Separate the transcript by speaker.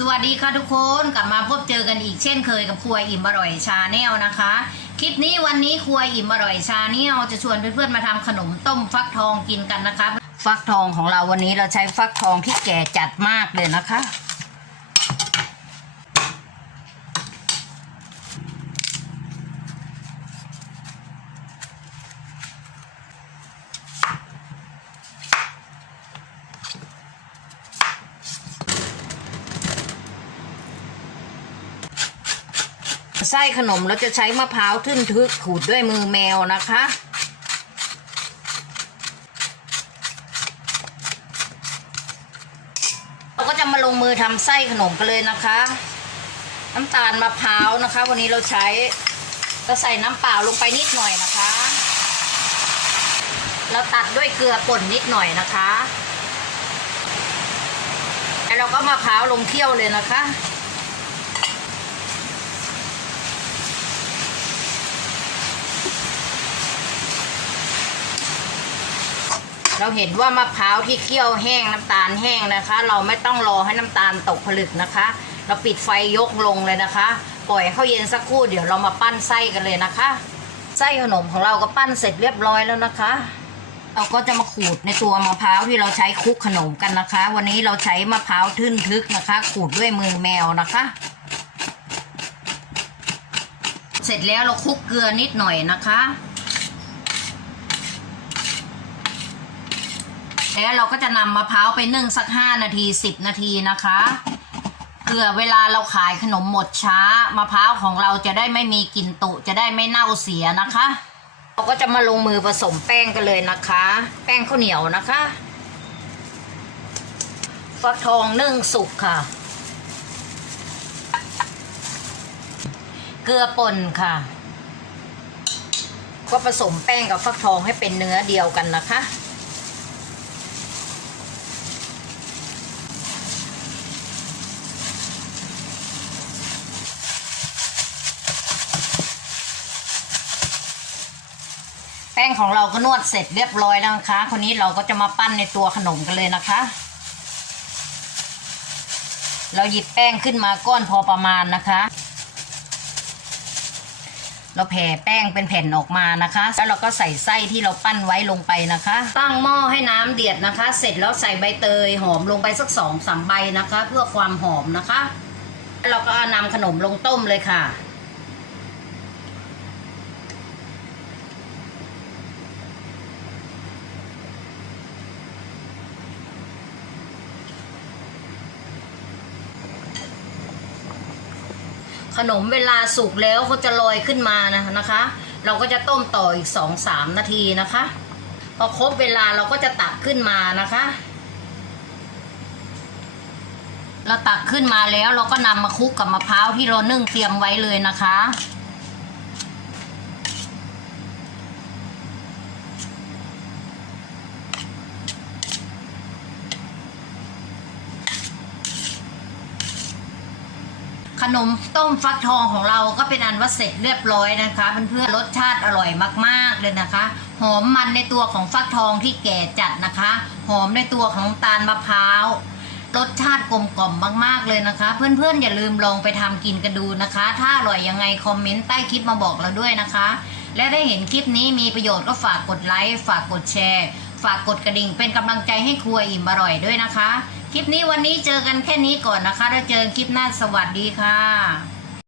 Speaker 1: สวัสดีค่ะทุกคนกลับมาพบเจอกันอีกเช่นเคยกับครัวอิ่มอร่อยชาแนลนะคะ คลิปนี้วันนี้ครัวอิ่มอร่อยชาแนลจะชวนเพื่อนๆมาทำขนมต้มฟักทองกินกันนะคะ ฟักทองของเราวันนี้เราใช้ฟักทองที่แก่จัดมากเลยนะคะ ไส้ขนมเราจะใช้มะพร้าวทึ่นทึกขูดด้วยมือแมวนะคะ เราก็จะมาลงมือทำไส้ขนมกันเลยนะคะ น้ำตาลมะพร้าวนะคะ วันนี้เราใช้เราใส่น้ำเปล่าลงไปนิดหน่อยนะคะ เราตัดด้วยเกลือป่นนิดหน่อยนะคะ แล้วเราก็มะพร้าวลงเคี่ยวเลยนะคะ เราเห็นว่ามะพร้าวที่เคี่ยวแห้งน้ำตาลแห้งนะคะ เราไม่ต้องรอให้น้ำตาลตกผลึกนะคะ เราปิดไฟยกลงเลยนะคะ ปล่อยเข้าเย็นสักครู่เดี๋ยวเรามาปั้นไส้กันเลยนะคะ ไส้ขนมของเราก็ปั้นเสร็จเรียบร้อยแล้วนะคะ เราก็จะมาขูดในตัวมะพร้าวที่เราใช้คลุกขนมกันนะคะ วันนี้เราใช้มะพร้าวทึ่นทึกนะคะ ขูดด้วยมือแมวนะคะเสร็จแล้วเราคลุกเกลือนิดหน่อยนะคะ แล้วเราก็จะนำมะพร้าวไปนึ่งสักห้านาทีสิบนาทีนะคะเผื่อเวลาเราขายขนมหมดช้ามะพร้าวของเราจะได้ไม่มีกลิ่นตุจะได้ไม่เน่าเสียนะคะ เราก็จะมาลงมือผสมแป้งกันเลยนะคะ แป้งข้าวเหนียวนะคะฟักทองนึ่งสุกค่ะ เกลือป่นค่ะ ก็ผสมแป้งกับฟักทองให้เป็นเนื้อเดียวกันนะคะ ป้งของเราก็นวดเสร็จเรียบร้อยแล้วนะคะคนนี้เราก็จะมาปั้นในตัวขนมกันเลยนะคะ เราหยิบแป้งขึ้นมาก้อนพอประมาณนะคะ เราแผ่แป้งเป็นแผ่นออกมานะคะ แล้วเราก็ใส่ไส้ที่เราปั้นไว้ลงไปนะคะ ตั้งหม้อให้น้ำเดือดนะคะ เสร็จแล้วใส่ใบเตยหอมลงไปสักสองสามใบนะคะ เพื่อความหอมนะคะ เราก็เอานำขนมลงต้มเลยค่ะ ขนมเวลาสุกแล้วเขาจะลอยขึ้นมานะนะคะ เราก็จะต้มต่ออีกสองสามนาทีนะคะ พอครบเวลาเราก็จะตักขึ้นมานะคะ เราตักขึ้นมาแล้วเราก็นำมาคลุกกับมะพร้าวที่เรานึ่งเตรียมไว้เลยนะคะ ขนมต้มฟักทองของเราก็เป็นอันว่าเสร็จเรียบร้อยนะคะเพื่อนๆรสชาติอร่อยมากๆเลยนะคะ หอมมันในตัวของฟักทองที่แก่จัดนะคะ หอมในตัวของน้ำตาลมะพร้าวรสชาติกลมกล่อมมากๆเลยนะคะ เพื่อนๆอย่าลืมลองไปทำกินกันดูนะคะ ถ้าอร่อยยังไงคอมเมนต์ใต้คลิปมาบอกเราด้วยนะคะ และได้เห็นคลิปนี้มีประโยชน์ก็ฝากกดไลค์ฝากกดแชร์ ฝากกดกระดิ่งเป็นกำลังใจให้ครัวอิ่มอร่อยด้วยนะคะ คลิปนี้วันนี้เจอกันแค่นี้ก่อนนะคะ แล้วเจอคลิปหน้าสวัสดีค่ะ